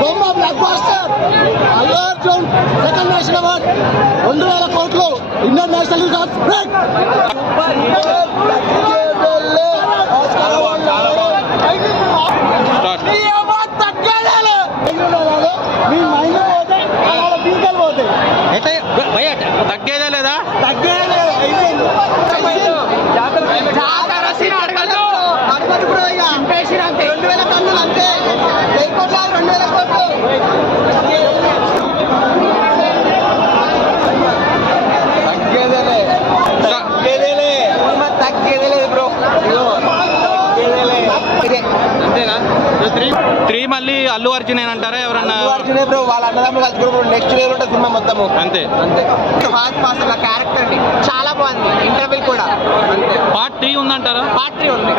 బొమ్మ blockbuster Allu Arjun second national award 2000 కోట్లు Indian national break తగ్గేదే లేదా త్రీ మళ్ళీ అల్లు అర్జున్ అంటారా ఎవరన్నా? అర్జునే బ్రో, వాళ్ళ అన్నదమ్ములు కలిసి నెక్స్ట్ లెవెల్ ఉంటుంది సినిమా మొత్తము. అంతే ఫాస్ట్ ఫాస్ట్ క్యారెక్టర్ చాలా బాగుంది. ఇంటర్వ్యూ కూడా పార్ట్ 3 ఉందంటారా? పార్ట్ 3 ఉంది.